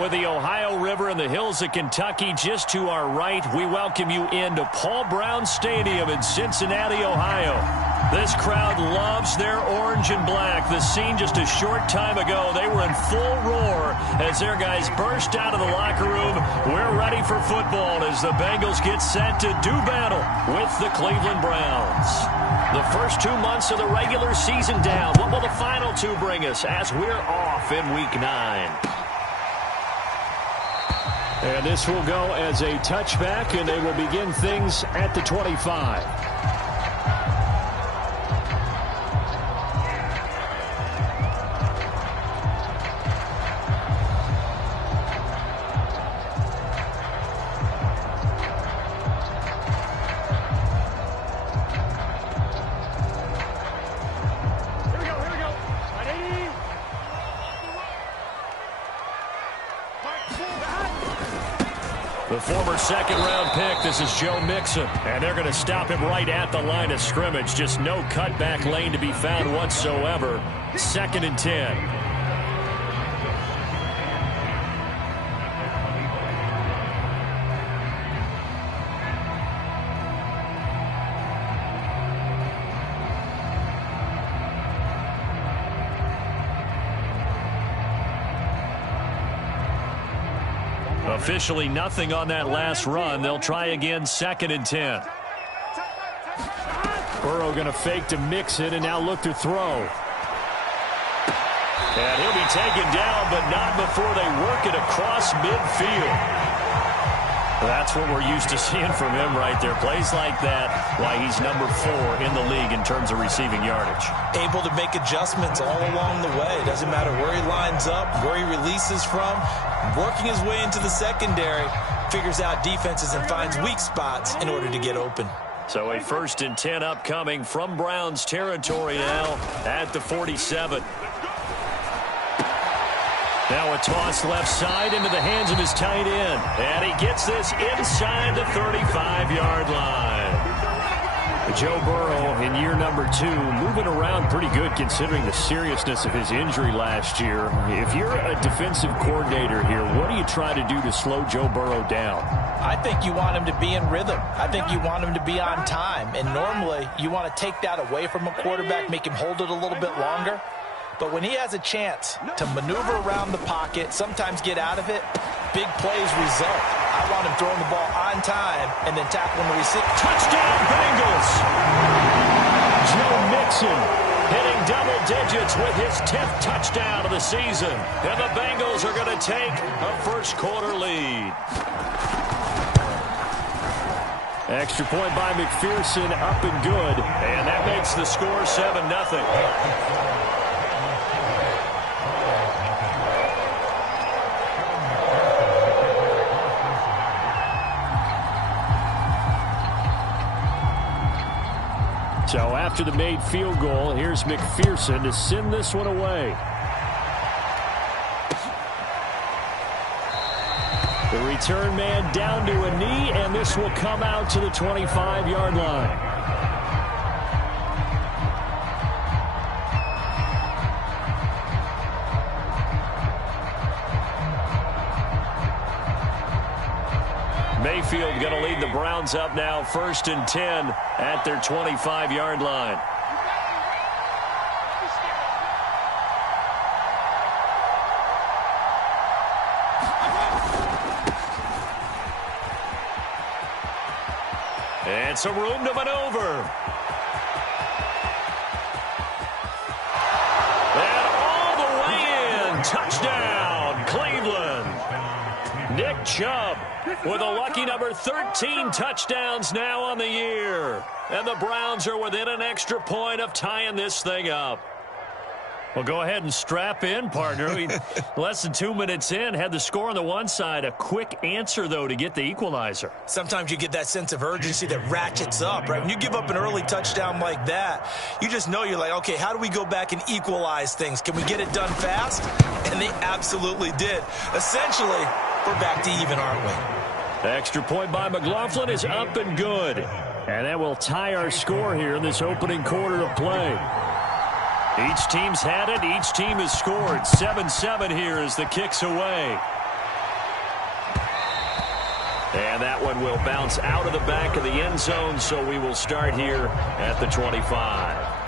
with the Ohio River and the hills of Kentucky just to our right, we welcome you into Paul Brown Stadium in Cincinnati, Ohio. This crowd loves their orange and black. The scene just a short time ago, they were in full roar as their guys burst out of the locker room. We're ready for football as the Bengals get set to do battle with the Cleveland Browns. The first 2 months of the regular season down. What will the final two bring us as we're off in Week 9? And this will go as a touchback, and they will begin things at the 25. The former second-round pick, this is Joe Mixon, and they're going to stop him right at the line of scrimmage. Just no cutback lane to be found whatsoever. 2nd and 10. Officially nothing on that last run. They'll try again, 2nd and 10. Burrow going to fake to Mixon and now look to throw. And he'll be taken down, but not before they work it across midfield. That's what we're used to seeing from him right there. Plays like that, why he's number 4 in the league in terms of receiving yardage. Able to make adjustments all along the way. Doesn't matter where he lines up, where he releases from. Working his way into the secondary, figures out defenses and finds weak spots in order to get open. So a 1st and 10 upcoming from Browns territory now at the 47. Now a toss left side into the hands of his tight end. And he gets this inside the 35-yard line. Joe Burrow in year number 2, moving around pretty good considering the seriousness of his injury last year. If you're a defensive coordinator here, what do you try to do to slow Joe Burrow down? I think you want him to be in rhythm. I think you want him to be on time. And normally you want to take that away from a quarterback, make him hold it a little bit longer. But when he has a chance to maneuver around the pocket, sometimes get out of it, big plays result. I want him throwing the ball on time and then tackling the receiver. Touchdown, Bengals! Joe Mixon hitting double digits with his 10th touchdown of the season. And the Bengals are going to take a first-quarter lead. Extra point by McPherson, up and good. And that makes the score 7-0. So after the made field goal, here's McPherson to send this one away. The return man down to a knee, and this will come out to the 25-yard line. Mayfield going to lead the Browns up now, 1st and 10 at their 25-yard line. And some room to maneuver. And all the way in. Touchdown, Cleveland. Nick Chubb with a lucky number 13 touchdowns now on the year. And the Browns are within an extra point of tying this thing up. Well, go ahead and strap in, partner. Less than 2 minutes in, had the score on the one side. A quick answer, though, to get the equalizer. Sometimes you get that sense of urgency that ratchets up, right? When you give up an early touchdown like that, you just know you're like, okay, how do we go back and equalize things? Can we get it done fast? And they absolutely did. Essentially, we're back to even, aren't we? The extra point by McLaughlin is up and good. And that will tie our score here in this opening quarter of play. Each team's had it. Each team has scored. 7-7 here as the kick's away. And that one will bounce out of the back of the end zone, so we will start here at the 25.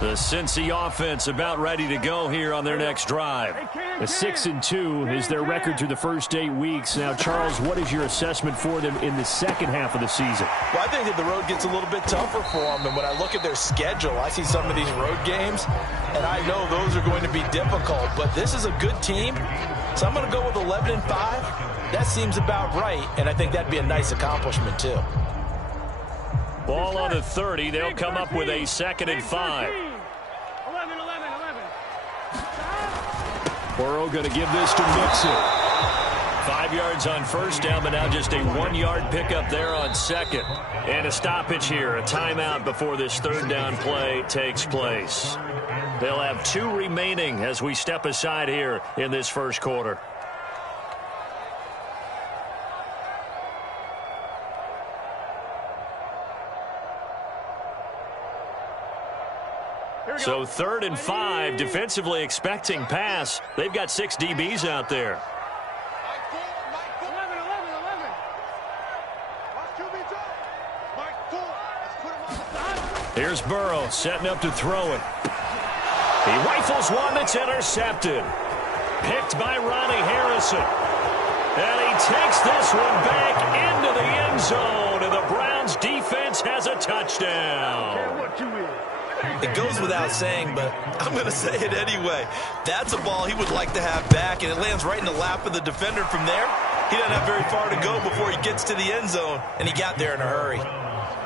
The Cincy offense about ready to go here on their next drive. A 6-2 is their record through the first 8 weeks. Now, Charles, what is your assessment for them in the second half of the season? Well, I think that the road gets a little bit tougher for them. And when I look at their schedule, I see some of these road games, and I know those are going to be difficult. But this is a good team, so I'm going to go with 11-5. That seems about right, and I think that'd be a nice accomplishment, too. Ball on the 30. They'll come up with a 2nd and 5. Burrow going to give this to Mixon. 5 yards on first down, but now just a 1-yard pickup there on second. And a stoppage here, a timeout before this third down play takes place. They'll have 2 remaining as we step aside here in this first quarter. So 3rd and 5, defensively expecting pass. They've got 6 DBs out there. Here's Burrow setting up to throw it. He rifles one that's intercepted. Picked by Ronnie Harrison. And he takes this one back into the end zone. And the Browns defense has a touchdown. It goes without saying, but I'm going to say it anyway. That's a ball he would like to have back, and it lands right in the lap of the defender from there. He doesn't have very far to go before he gets to the end zone, and he got there in a hurry.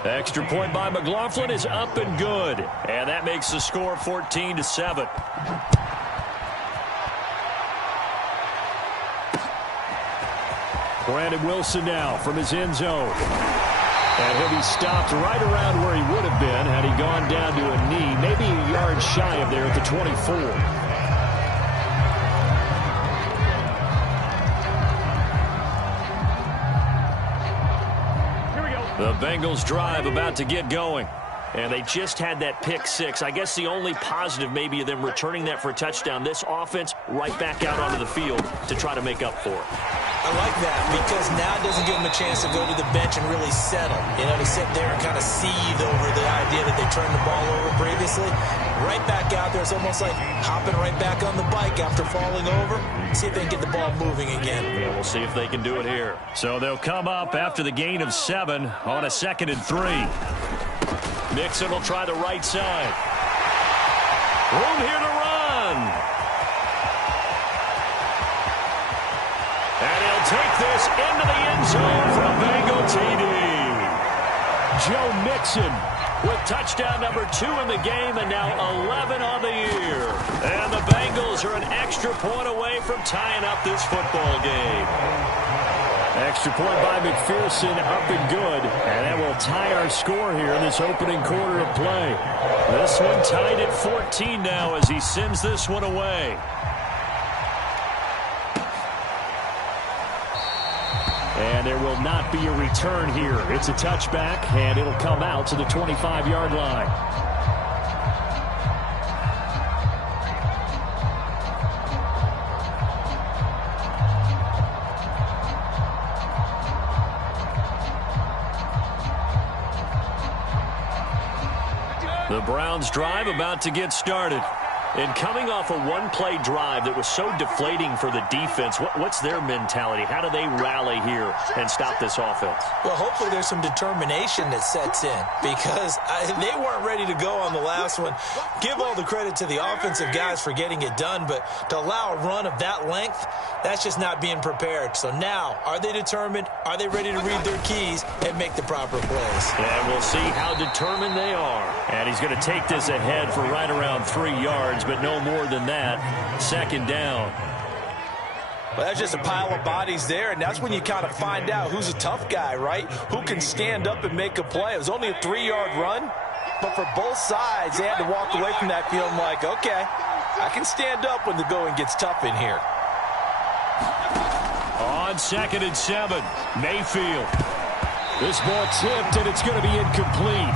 Extra point by McLaughlin is up and good, and that makes the score 14-7. Brandon Wilson now from his end zone. And he'll be stopped right around where he would have been had he gone down to a knee, maybe a yard shy of there at the 24. The Bengals drive about to get going. And they just had that pick 6. I guess the only positive maybe of them returning that for a touchdown. This offense right back out onto the field to try to make up for it. I like that because now it doesn't give them a chance to go to the bench and really settle. You know, to sit there and kind of seethe over the idea that they turned the ball over previously. Right back out there. It's almost like hopping right back on the bike after falling over. See if they can get the ball moving again. Yeah, we'll see if they can do it here. So they'll come up after the gain of 7 on a 2nd and 3. Mixon will try the right side. Room here to run. And he'll take this into the end zone for a Bengal TD. Joe Mixon with touchdown number 2 in the game and now 11 on the year. And the Bengals are an extra point away from tying up this football game. Extra point by McPherson, up and good. And that will tie our score here in this opening quarter of play. This one tied at 14 now as he sends this one away. And there will not be a return here. It's a touchback, and it'll come out to the 25-yard line. The Browns drive about to get started. And coming off a one-play drive that was so deflating for the defense, what's their mentality? How do they rally here and stop this offense? Well, hopefully there's some determination that sets in because they weren't ready to go on the last one. Give all the credit to the offensive guys for getting it done, but to allow a run of that length, that's just not being prepared. So now, are they determined? Are they ready to read their keys and make the proper plays? And we'll see how determined they are. And he's going to take this ahead for right around 3 yards, but no more than that. 2nd down. Well, that's just a pile of bodies there, and that's when you kind of find out who's a tough guy, right? Who can stand up and make a play. It was only a 3-yard run, but for both sides, they had to walk away from that feeling like, okay, I can stand up when the going gets tough in here. On 2nd and 7, Mayfield. This ball tipped, and it's going to be incomplete.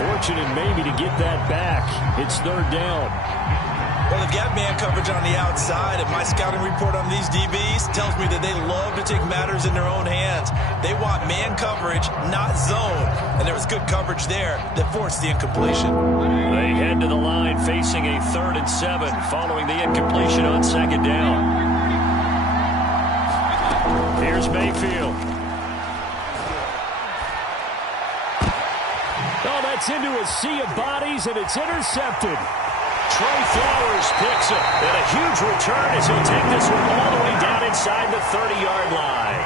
Fortunate maybe to get that back. It's 3rd down. Well, they've got man coverage on the outside, and my scouting report on these DBs tells me that they love to take matters in their own hands. They want man coverage, not zone. And there was good coverage there that forced the incompletion. They head to the line facing a 3rd and 7 following the incompletion on 2nd down. Here's Mayfield. Oh, that's into a sea of bodies, and it's intercepted. Trey Flowers picks it, and a huge return as he'll take this one all the way down inside the 30-yard line.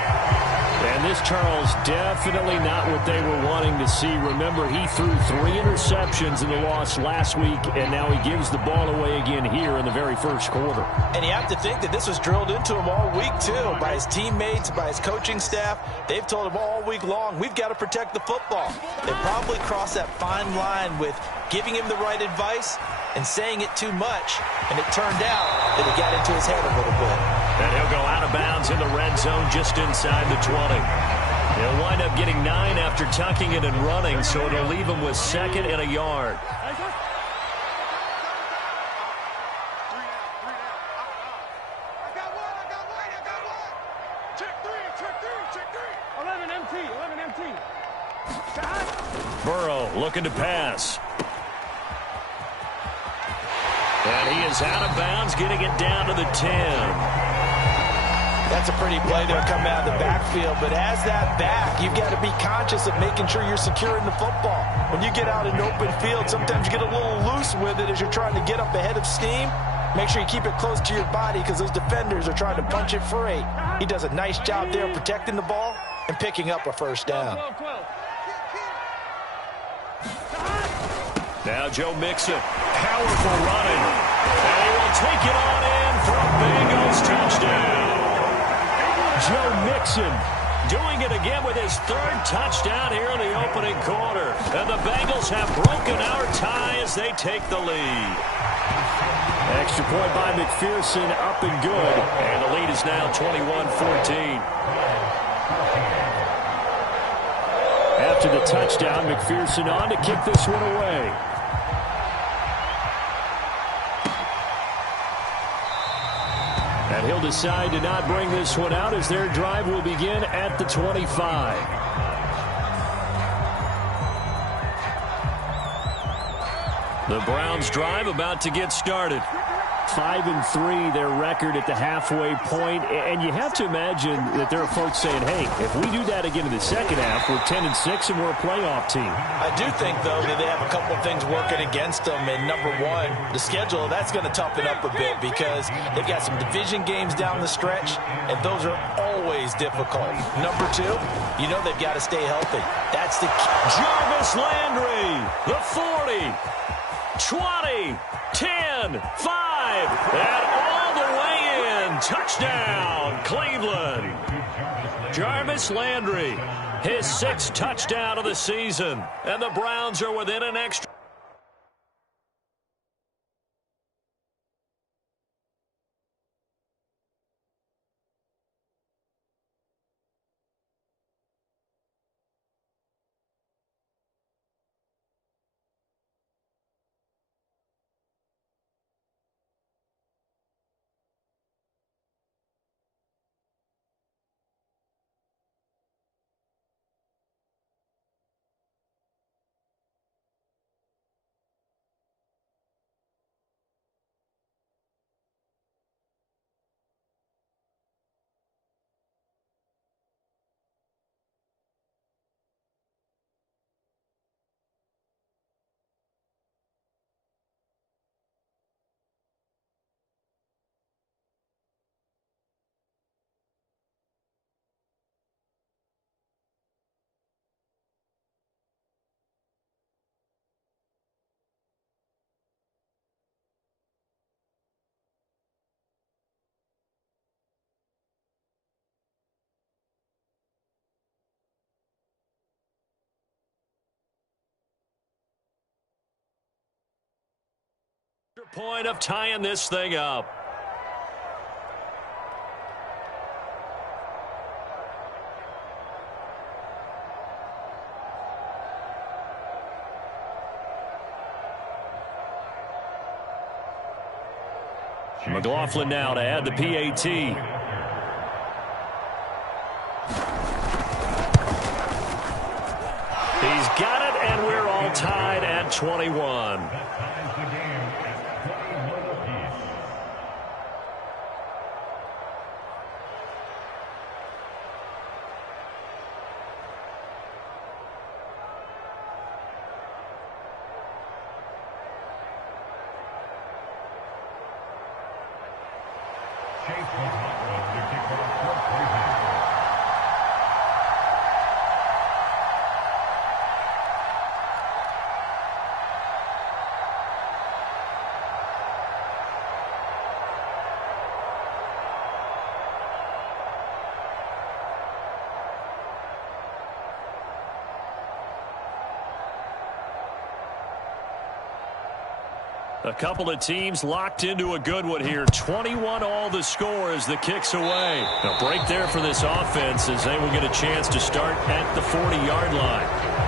And this, Charles, definitely not what they were wanting to see. Remember, he threw 3 interceptions in the loss last week, and now he gives the ball away again here in the very first quarter. And you have to think that this was drilled into him all week, too, by his teammates, by his coaching staff. They've told him all week long, we've got to protect the football. They probably crossed that fine line with giving him the right advice and saying it too much, and it turned out that it got into his head a little bit. And he'll go out of bounds in the red zone just inside the 20. He'll wind up getting 9 after tucking it and running, so it'll leave him with 2nd and a yard. Burrow looking to pass. And he is out of bounds, getting it down to the 10. That's a pretty play there coming out of the backfield, but as that back, you've got to be conscious of making sure you're securing the football. When you get out in open field, sometimes you get a little loose with it as you're trying to get up ahead of steam. Make sure you keep it close to your body because those defenders are trying to punch it free. He does a nice job there protecting the ball and picking up a 1st down. Now Joe Mixon, powerful running, and he will take it on in for a Bengals touchdown. Joe Mixon doing it again with his 3rd touchdown here in the opening quarter. And the Bengals have broken our tie as they take the lead. Extra point by McPherson, up and good. And the lead is now 21-14. After the touchdown, McPherson on to kick this one away. And he'll decide to not bring this one out as their drive will begin at the 25. The Browns drive about to get started. 5-3, their record at the halfway point. And you have to imagine that there are folks saying, hey, if we do that again in the second half, we're 10-6 and we're a playoff team. I do think, though, that they have a couple of things working against them. And number one, the schedule, that's going to toughen up a bit because they've got some division games down the stretch, and those are always difficult. Number two, you know they've got to stay healthy. That's the key. Jarvis Landry, the 40, 20, 10, 5. And all the way in. Touchdown, Cleveland. Jarvis Landry, his 6th touchdown of the season. And the Browns are within an extra. Point of tying this thing up. McLaughlin now to add the PAT. He's got it, and we're all tied at 21. A couple of teams locked into a good one here. 21 all the score as the kick's away. A break there for this offense as they will get a chance to start at the 40-yard line.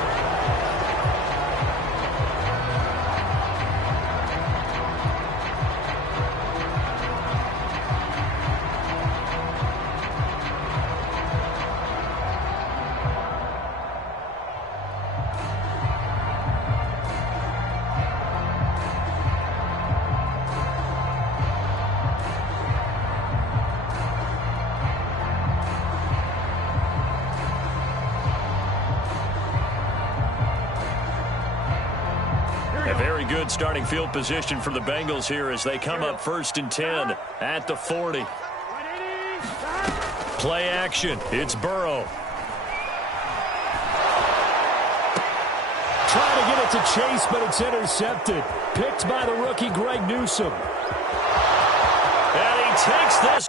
A very good starting field position for the Bengals here as they come up 1st and 10 at the 40. Play action. It's Burrow. Trying to get it to Chase, but it's intercepted. Picked by the rookie Greg Newsome. And he takes this.